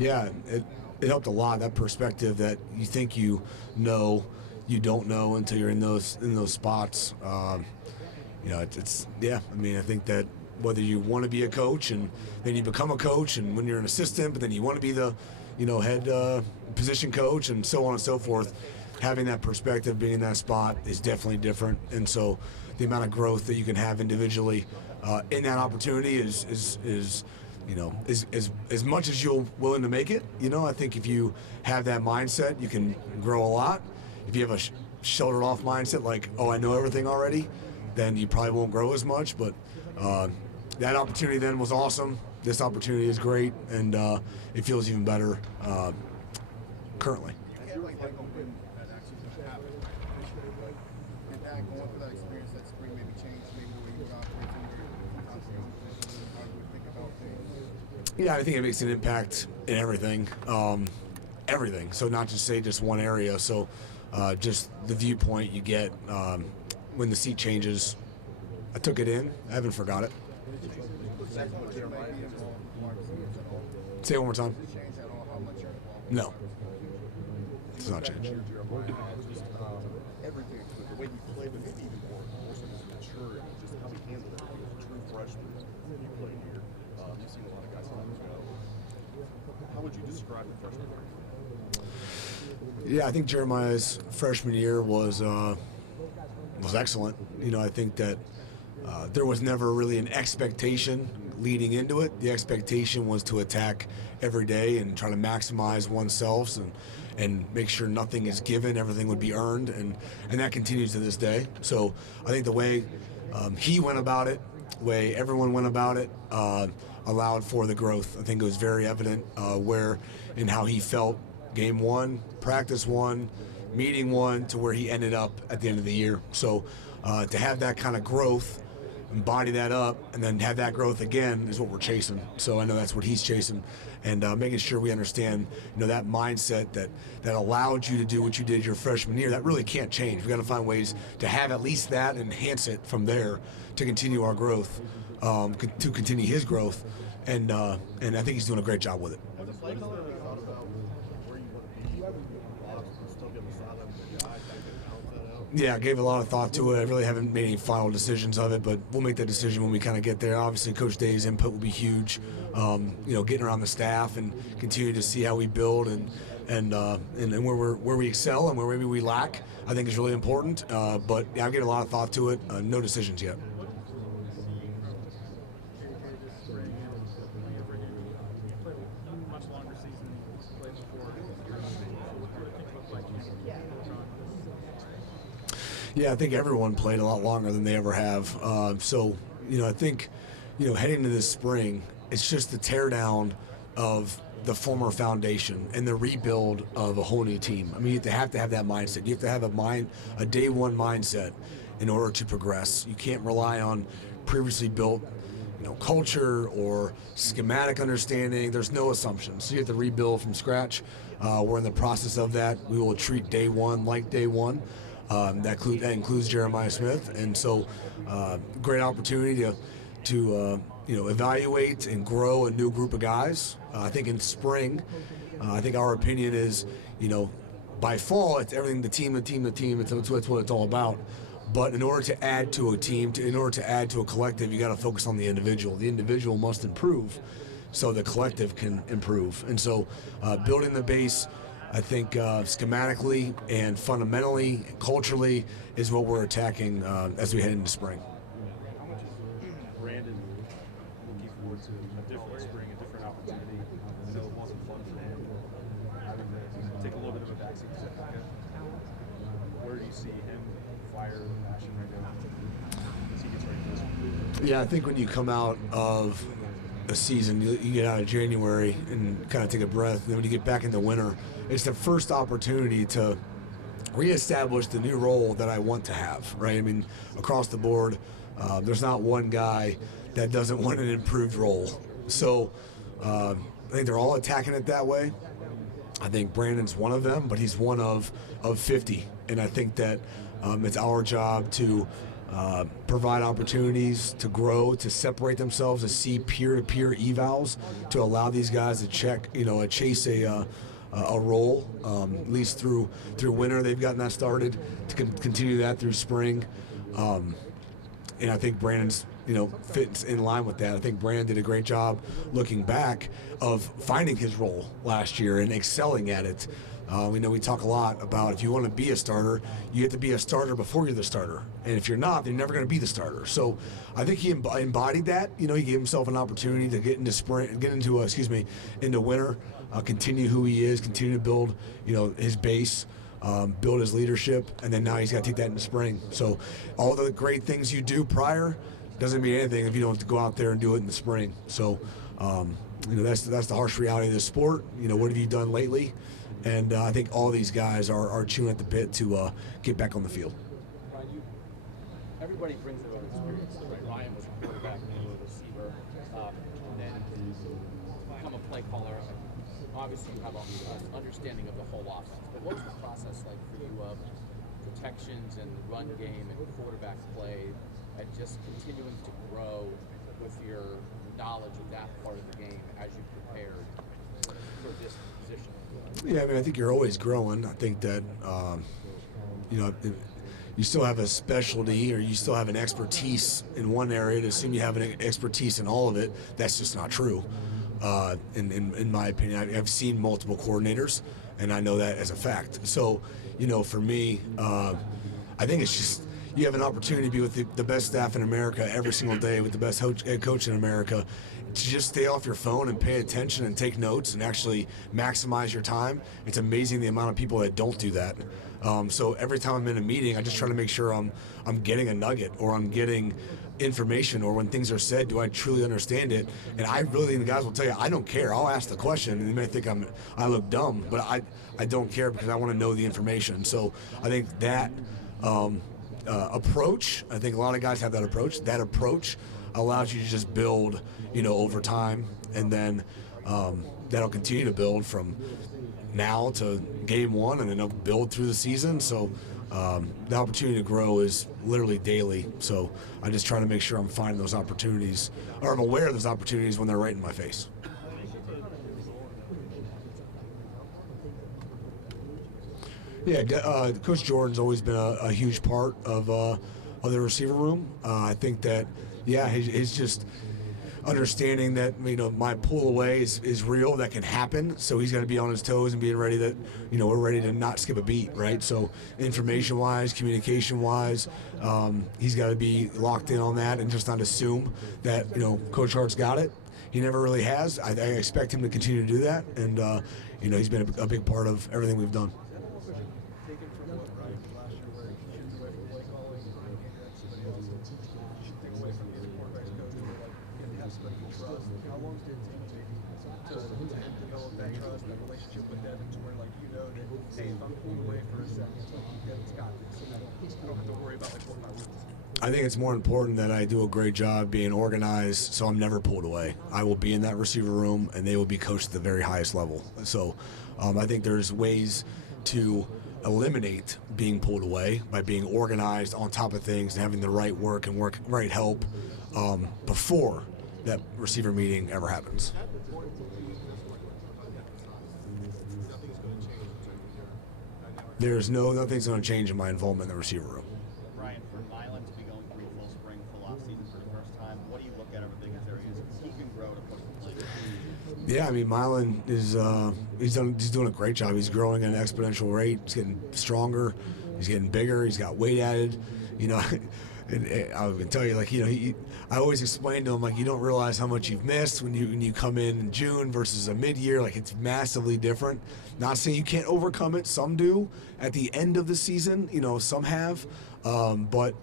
Yeah, it helped a lot, that perspective that you think you know, you don't know until you're in those spots. It's yeah. I mean, I think that whether you want to be a coach and then you become a coach, and when you're an assistant, but then you want to be the head position coach and so on and so forth, having that perspective, being in that spot is definitely different. And so the amount of growth that you can have individually in that opportunity is as much as you're willing to make it. I think if you have that mindset, you can grow a lot. If you have a shouldered off mindset, like, oh, I know everything already, then you probably won't grow as much. But that opportunity then was awesome. This opportunity is great, and it feels even better currently. Yeah, I think it makes an impact in everything. Everything. So not just say just one area. So just the viewpoint you get when the seat changes. I took it in. I haven't forgot it. Say it one more time. No. It does not change. Everything, the way you play, but maybe even more so mature, just how he handled it. He was a true freshman. You played here. You've seen a lot of guys come and go. How would you describe the freshman year? Yeah, I think Jeremiah's freshman year was excellent. I think that there was never really an expectation leading into it. The expectation was to attack every day and try to maximize oneself and make sure nothing is given, everything would be earned, and that continues to this day. So I think the way he went about it, the way everyone went about it, allowed for the growth. I think it was very evident where and how he felt game one, practice one, meeting one, to where he ended up at the end of the year. So to have that kind of growth, embody that up, and then have that growth again is what we're chasing. So I know that's what he's chasing, and making sure we understand, that mindset that allowed you to do what you did your freshman year. That really can't change. We got to find ways to have at least that, and enhance it from there to continue our growth, to continue his growth, and I think he's doing a great job with it. Yeah, I gave a lot of thought to it. I really haven't made any final decisions of it, but we'll make that decision when we kind of get there. Obviously, Coach Day's input will be huge. Getting around the staff and continue to see how we build and where we excel and where maybe we lack, I think is really important. But yeah, I've given a lot of thought to it. No decisions yet. Yeah, I think everyone played a lot longer than they ever have. I think, heading to this spring, it's just the teardown of the former foundation and the rebuild of a whole new team. I mean, you have to have that mindset. You have to have a day one mindset in order to progress. You can't rely on previously built, culture or schematic understanding. There's no assumptions. So you have to rebuild from scratch. We're in the process of that. We will treat day one like day one. That includes Jeremiah Smith, and so great opportunity to evaluate and grow a new group of guys. I think in spring, I think our opinion is, by fall it's everything the team. It's what it's all about. But in order to add to a team, in order to add to a collective, you got to focus on the individual. The individual must improve so the collective can improve. And so building the base, I think schematically and fundamentally and culturally is what we're attacking as we head into spring. How much is Brandon looking forward to a different spring, a different opportunity? I know it wasn't fun for him. Take a little bit of a backseat to that. Where do you see him fire the passion right now as he gets ready for this one? Yeah, I think when you come out of a season, you get out of January and kind of take a breath, and then when you get back in the winter, it's the first opportunity to reestablish the new role that I want to have, right? I mean, across the board, there's not one guy that doesn't want an improved role. So I think they're all attacking it that way. I think Brandon's one of them, but he's one of 50. And I think that it's our job to provide opportunities to grow, to separate themselves, to see peer-to-peer evals, to allow these guys to chase a role, at least through winter. They've gotten that started, to continue that through spring. And I think Brandon's, fits in line with that. I think Brandon did a great job looking back of finding his role last year and excelling at it. We talk a lot about if you want to be a starter, you have to be a starter before you're the starter. And if you're not, then you're never going to be the starter. So I think he embodied that. He gave himself an opportunity to get into winter, continue who he is, continue to build, his base. Build his leadership, and then now he's got to take that into spring. So all the great things you do prior doesn't mean anything if you don't have to go out there and do it in the spring. So that's the harsh reality of the sport. What have you done lately? And I think all these guys are chewing at the bit to get back on the field. Ryan, everybody brings their own experience. Right? Ryan was a quarterback, then a receiver, and then become a play caller. Obviously, you have an understanding of the whole offense. But what was the process like for you of protections and the run game and quarterback play, and just continuing to grow with your knowledge of that part of the game as you prepared for this position? Yeah, I think you're always growing. I think that you still have a specialty, or you still have an expertise in one area. To assume you have an expertise in all of it, that's just not true. In my opinion, I've seen multiple coordinators, and I know that as a fact. So, for me, I think it's just you have an opportunity to be with the best staff in America every single day, with the best head coach in America, to just stay off your phone and pay attention and take notes and actually maximize your time. It's amazing the amount of people that don't do that. So every time I'm in a meeting, I just try to make sure I'm getting a nugget, or I'm getting information, or when things are said, do I truly understand it? And the guys will tell you, I don't care. I'll ask the question, and they may think I look dumb, but I don't care, because I want to know the information. So I think that approach, I think a lot of guys have that approach. That approach allows you to just build, over time, and then that'll continue to build from now to game one, and then it'll build through the season. So the opportunity to grow is literally daily. So I just try to make sure I'm finding those opportunities, or I'm aware of those opportunities when they're right in my face. Yeah, Coach Jordan's always been a huge part of the receiver room. I think that, he's just understanding that my pull away is real. That can happen. So he's got to be on his toes and being ready that we're ready to not skip a beat, right? So information wise, communication wise, he's got to be locked in on that and just not assume that Coach Hart's got it. He never really has. I expect him to continue to do that, and he's been a big part of everything we've done. I think it's more important that I do a great job being organized, so I'm never pulled away. I will be in that receiver room, and they will be coached at the very highest level. So I think there's ways to eliminate being pulled away by being organized, on top of things, and having the right work and right help before that receiver meeting ever happens. Nothing's going to change in my involvement in the receiver room. Ryan, for Milan to be going through a full spring, full off season for the first time, what do you look at over the biggest areas he can grow to put in place? Yeah, Milan is he's doing a great job. He's growing at an exponential rate. He's getting stronger. He's getting bigger. He's got weight added. And I can tell you, I always explain to him, you don't realize how much you've missed when you come in June versus a mid-year. It's massively different. Not saying you can't overcome it. Some do at the end of the season. Some have. But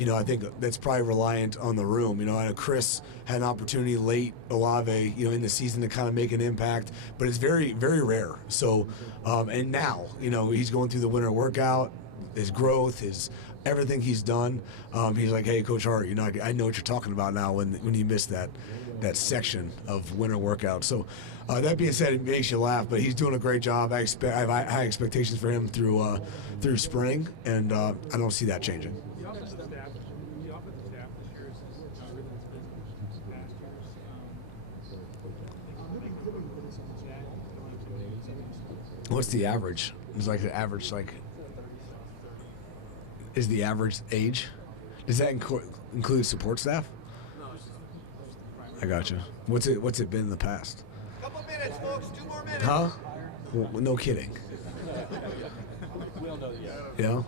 I think that's probably reliant on the room. I know Chris had an opportunity late, Olave, in the season to kind of make an impact, but it's very, very rare. So, and now, he's going through the winter workout, his growth, his everything he's done. He's like, hey, Coach Hart, I know what you're talking about now when you missed that section of winter workout. So that being said, it makes you laugh, but he's doing a great job. I have high expectations for him through spring, and I don't see that changing. What's the average? It's like the average, like, is the average age? Does that include support staff? I gotcha. What's it been in the past? Couple minutes, folks. 2 more minutes. Huh? Well, no kidding. We don't know yet. You know?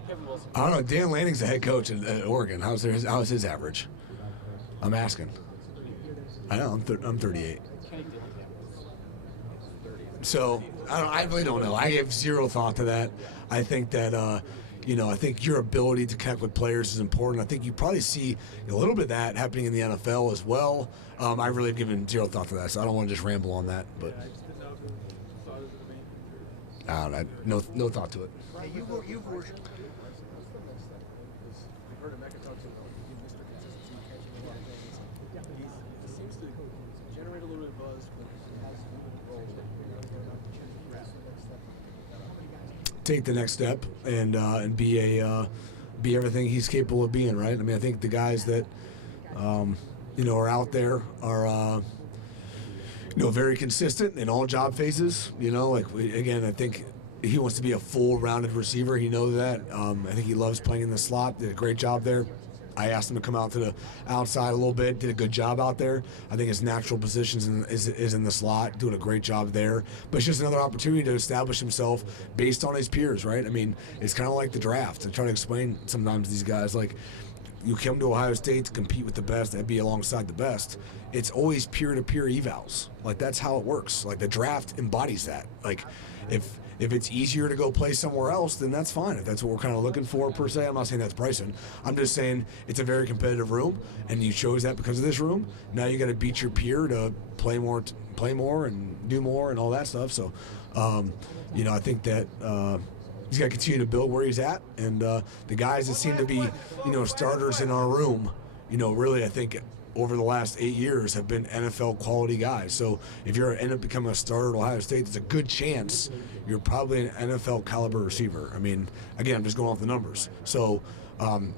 I don't know. Dan Lanning's the head coach at Oregon. How's his average? I'm asking. I know. I'm 38. So I really don't know. I have zero thought to that. I think that I think your ability to connect with players is important. I think you probably see a little bit of that happening in the NFL as well. I really have given zero thought to that, so I don't want to just ramble on that. But I don't know. No thought to it. Hey, you've worked. I've heard Emeka talk to Mr. Consistency catching a lot of things. He seems to generate a little bit of buzz, but he has a role. Take the next step and be everything he's capable of being, right? I mean, I think the guys that are out there are very consistent in all job phases. I think he wants to be a full-rounded receiver. He knows that. I think he loves playing in the slot. Did a great job there. I asked him to come out to the outside a little bit. Did a good job out there. I think his natural position is in the slot, doing a great job there. But it's just another opportunity to establish himself based on his peers, right? I mean, it's kind of like the draft. I try to explain sometimes to these guys, like, you come to Ohio State to compete with the best and be alongside the best. It's always peer-to-peer evals. Like, that's how it works. Like, the draft embodies that. Like, if it's easier to go play somewhere else, then that's fine. If that's what we're kind of looking for, per se. I'm not saying that's Bryson. I'm just saying it's a very competitive room, and you chose that because of this room. Now you got to beat your peer to play more and do more and all that stuff. So, I think that he's got to continue to build where he's at. And the guys that seem to be, starters in our room, really, I think, over the last 8 years have been NFL quality guys. So if you end up becoming a starter at Ohio State, there's a good chance you're probably an NFL caliber receiver. I mean, again, I'm just going off the numbers. So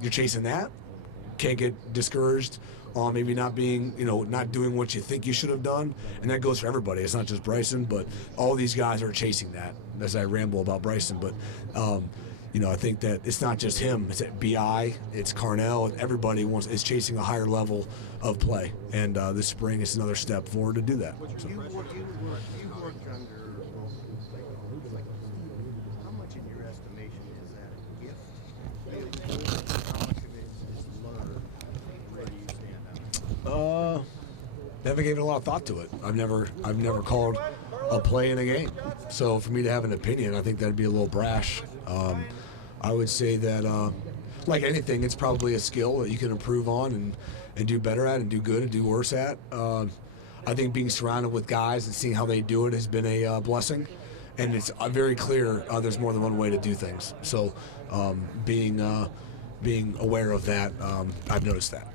you're chasing that. Can't get discouraged on maybe not being, not doing what you think you should have done. And that goes for everybody. It's not just Bryson, but all these guys are chasing that, as I ramble about Bryson. But I think that it's not just him. It's BI, it's Carnell, everybody is chasing a higher level of play. And this spring is another step forward to do that. So. You worked under, how much in your estimation is that a gift? How much of it is learned? Where do you stand out? Never gave it a lot of thought to it. I've never called a play in a game. So for me to have an opinion, I think that'd be a little brash. I would say that, like anything, it's probably a skill that you can improve on and do better at and do good and do worse at. I think being surrounded with guys and seeing how they do it has been a blessing. And it's very clear there's more than one way to do things. So being aware of that, I've noticed that.